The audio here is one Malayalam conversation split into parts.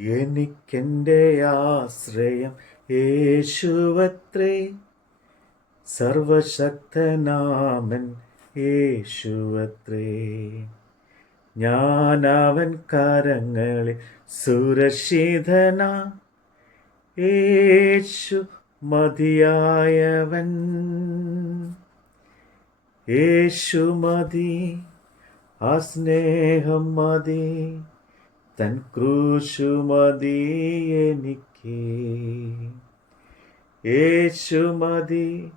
എനിക്കെന്റെ ആശ്രയം യേശുവത്രേ. സർവശക്തനാമൻ യേശുവത്രേ. ഞാനവൻ കരങ്ങളിൽ സുരക്ഷിതന. യേശു മതിയായവൻ. യേശു മതി ആ സ്നേഹം മതി. തൻ ക്രൂശു മതി എനിക്ക്. യേശു മതി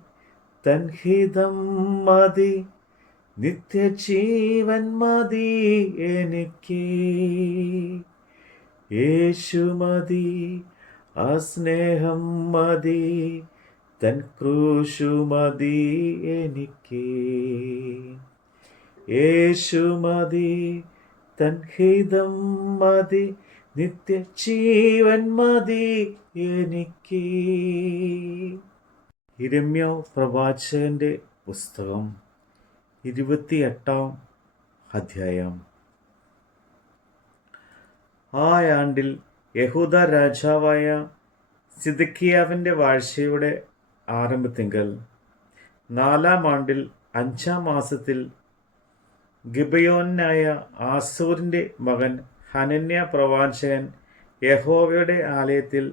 തൻ ഹിതം മതി നിത്യജീവൻ മതി എനിക്ക്. യേശു മതി ആ സ്നേഹം മതി തൻ ക്രൂശു മതി എനിക്ക്. യേശു മതി തൻ ഹിതം മതി നിത്യജീവൻ മതി എനിക്ക്. ഇരമ്യ പ്രവാചകന്റെ പുസ്തകം ഇരുപത്തിയെട്ടാം അധ്യായം. ആ ആണ്ടിൽ യഹൂദ രാജാവായ സിദക്കിയാവിന്റെ വാഴ്ചയുടെ ആരംഭത്തിങ്കൽ നാലാം ആണ്ടിൽ അഞ്ചാം മാസത്തിൽ ഗിബയോനായ ആസൂറിന്റെ മകൻ ഹനന്യ പ്രവാചകൻ യഹോവയുടെ ആലയത്തിൽ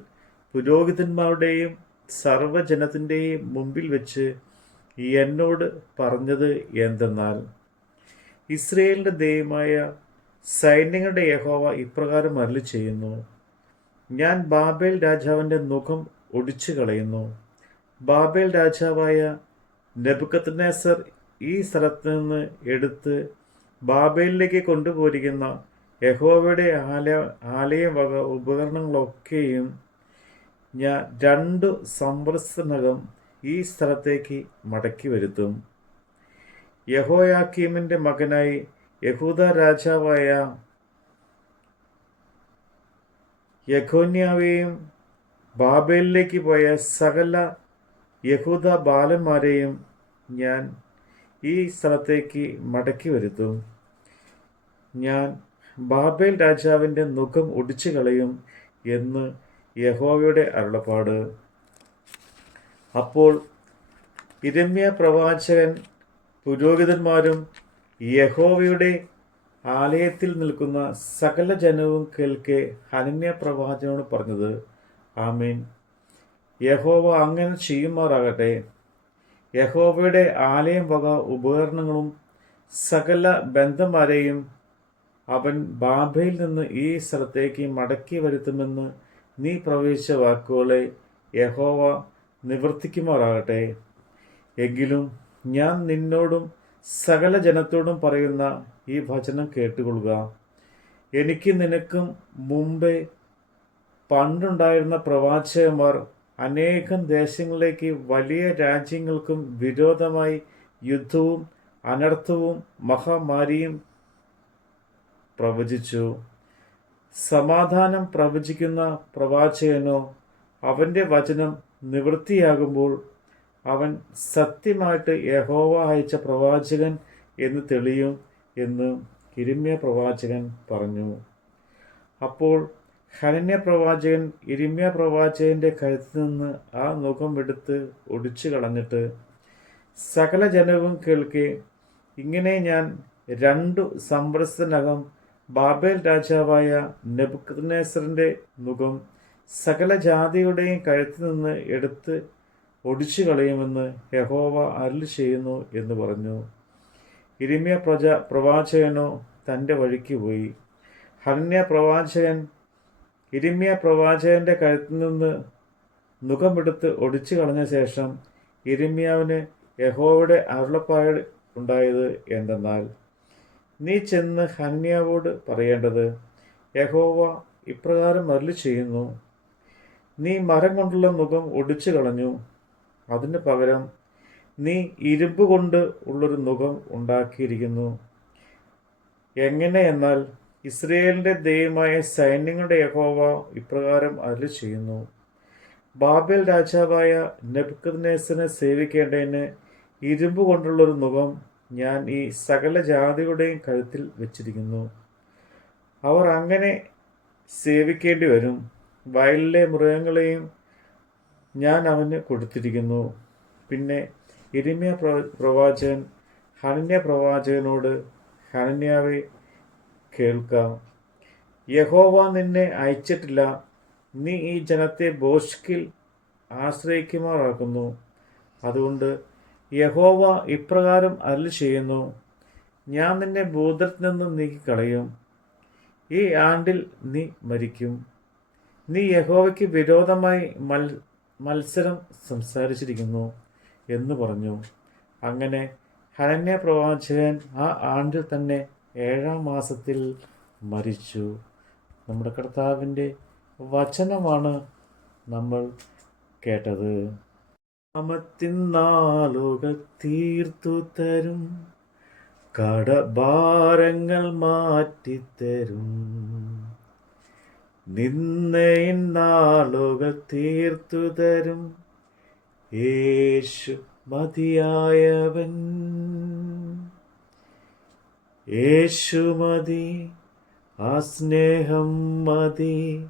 പുരോഹിതന്മാരുടെയും സർവജനത്തിന്റെയും മുമ്പിൽ വെച്ച് എന്നോട് പറഞ്ഞത് എന്തെന്നാൽ ഇസ്രയേലിന്റെ ദൈവമായ സൈന്യങ്ങളുടെ യഹോവ ഇപ്രകാരം അരളി ചെയ്യുന്നു ഞാൻ ബാബേൽ രാജാവിന്റെ മുഖം ഒടിച്ചു കളയുന്നു ബാബേൽ രാജാവായ നെബുക്കത്ത് ഈ സ്ഥലത്ത് നിന്ന് എടുത്ത് ബാബേലിലേക്ക് കൊണ്ടുപോയിരിക്കുന്ന യഹോവയുടെ ആലയ ആലയം വക ഉപകരണങ്ങളൊക്കെയും ഞാൻ രണ്ടു സംവത്സരനകം ഈ സ്ഥലത്തേക്ക് മടക്കി വരുത്തും. യഹോയാക്കീമിന്റെ മകനായി യഹൂദ രാജാവായ യഖോന്യാവെയും ബാബേലിലേക്ക് പോയ സകല യഹൂദ ബാലന്മാരെയും ഞാൻ ഈ സ്ഥലത്തേക്ക് മടക്കി വരുത്തും. ഞാൻ ബാബേൽ രാജാവിന്റെ മുഖം ഒടിച്ചു കളയും എന്ന് യഹോവയുടെ അരുളപ്പാട്. അപ്പോൾ ഇരമ്യ പ്രവാചകൻ പുരോഹിതന്മാരും യഹോവയുടെ ആലയത്തിൽ നിൽക്കുന്ന സകല ജനവും കേൾക്കെ ഹനന്യ പ്രവാചകനോട് പറഞ്ഞത് ആമീൻ. യഹോവ അങ്ങനെ ചെയ്യുമാറാകട്ടെ. യഹോവയുടെ ആലയം വക ഉപകരണങ്ങളും സകല ബന്ധന്മാരെയും അവൻ ബാബയിൽ നിന്ന് ഈ സ്ഥലത്തേക്ക് മടക്കി വരുത്തുമെന്ന് നീ പ്രവേശിച്ച വാക്കുകളെ യഹോവ നിവർത്തിക്കുമാറാകട്ടെ. എങ്കിലും ഞാൻ നിന്നോടും സകല ജനത്തോടും പറയുന്ന ഈ വചനം കേട്ടുകൊള്ളുക. എനിക്ക് നിനക്കും മുമ്പേ പണ്ടുണ്ടായിരുന്ന പ്രവാചകന്മാർ അനേകം ദേശങ്ങളിലേക്ക് വലിയ രാജ്യങ്ങൾക്കും വിരോധമായി യുദ്ധവും അനർത്ഥവും മഹാമാരിയും പ്രവചിച്ചു. സമാധാനം പ്രവചിക്കുന്ന പ്രവാചകനോ അവന്റെ വചനം നിവൃത്തിയാകുമ്പോൾ അവൻ സത്യമായിട്ട് യഹോവ അയച്ച പ്രവാചകൻ എന്ന് തെളിയും എന്ന് കിരിമ്യ പ്രവാചകൻ പറഞ്ഞു. അപ്പോൾ ഹനന്യ പ്രവാചകൻ ഇരിമ്യ പ്രവാചകന്റെ കഴുത്തിൽ നിന്ന് ആ മുഖം എടുത്ത് ഒടിച്ചു കളഞ്ഞിട്ട് സകല ജനവും കേൾക്കെ ഇങ്ങനെ ഞാൻ രണ്ടു സംവത്സരനകം ബാബേൽ രാജാവായ നെബുക്കദ്നേസറിന്റെ മുഖം സകല ജാതിയുടെയും കഴുത്തിൽ നിന്ന് എടുത്ത് ഒടിച്ചു കളയുമെന്ന് യഹോവ അരുൾ ചെയ്യുന്നു എന്ന് പറഞ്ഞു. ഇരിമ്യ പ്രജ പ്രവാചകനോ തന്റെ വഴിക്ക് പോയി. ഹനന്യ പ്രവാചകൻ ഇരിമ്യ പ്രവാചകന്റെ കഴുത്തിൽ നിന്ന് മുഖമെടുത്ത് ഒടിച്ചു കളഞ്ഞ ശേഷം ഇരിമ്യാവിന് യഹോവയുടെ അരുളപ്പാട് ഉണ്ടായത് എന്തെന്നാൽ നീ ചെന്ന് ഹന്യാവോട് പറയേണ്ടത് യഹോവ ഇപ്രകാരം അരുളി ചെയ്യുന്നു നീ മരം കൊണ്ടുള്ള മുഖം ഒടിച്ചു കളഞ്ഞു. അതിന് പകരം നീ ഇരുമ്പ് കൊണ്ട് ഉള്ളൊരു മുഖം ഉണ്ടാക്കിയിരിക്കുന്നു. എങ്ങനെ എന്നാൽ ഇസ്രയേലിന്റെ ദൈവമായ സൈന്യങ്ങളുടെ യഹോവ ഇപ്രകാരം അരുളി ചെയ്യുന്നു. ബാബേൽ രാജാവായ നെബുക്കദ്നേസനെ സേവിക്കേണ്ടതിന് ഇരുമ്പ് കൊണ്ടുള്ളൊരു മുഖം ഞാൻ ഈ സകല ജാതിയുടെയും കഴുത്തിൽ വെച്ചിരിക്കുന്നു. അവർ അങ്ങനെ സേവിക്കേണ്ടി വരും. വയലിലെ മൃഗങ്ങളെയും ഞാൻ അവന് കൊടുത്തിരിക്കുന്നു. പിന്നെ ഇരിമ്യ പ്രവാചകൻ ഹനന്യ പ്രവാചകനോട് ഹനന്യാവെ കേൾക്കാം. യഹോവ നിന്നെ അയച്ചിട്ടില്ല. നീ ഈ ജനത്തെ ബോഷ്കിൽ ആശ്രയിക്കുമാറാക്കുന്നു. അതുകൊണ്ട് യഹോവ ഇപ്രകാരം അരുളി ചെയ്യുന്നു ഞാൻ നിന്നെ ഭൂതത്തിൽ നിന്ന് നീക്കിക്കളയും. ഈ ആണ്ടിൽ നീ മരിക്കും. നീ യഹോവയ്ക്ക് വിരോധമായി മത്സരം സംസാരിച്ചിരിക്കുന്നു എന്ന് പറഞ്ഞു. അങ്ങനെ ഹനന്യ പ്രവാചകൻ ആ ആണ്ടിൽ തന്നെ ഏഴാം മാസത്തിൽ മരിച്ചു. നമ്മുടെ കർത്താവിന്റെ വചനമാണ് നമ്മൾ കേട്ടത്. അമത്തിൻ നാളുകൾ തീർത്തു തരും. കടഭാരങ്ങൾ മാറ്റിത്തരും. നിന്നയിൻ നാളുകൾ തീർത്തു തരും. യേശു മതിയായവൻ. യേശു മതി ആ സ്നേഹം മതി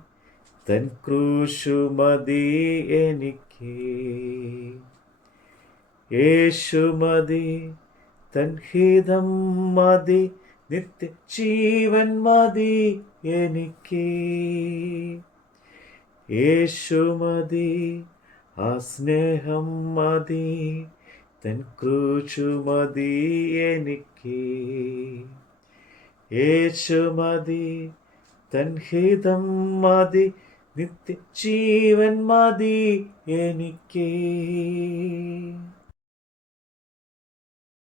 തൻ ക്രൂശു മതി എനിക്ക്. യേശു മതി തൻ ഹിതം മതി നിത്യ ജീവൻ മതി എനിക്ക്. യേശു മതി ആ സ്നേഹം മതി തൻ ക്രൂശു മതി എനിക്ക്. യേശു മതി തൻഹിതം മതി നിത്യജീവൻ മതി എനിക്ക്.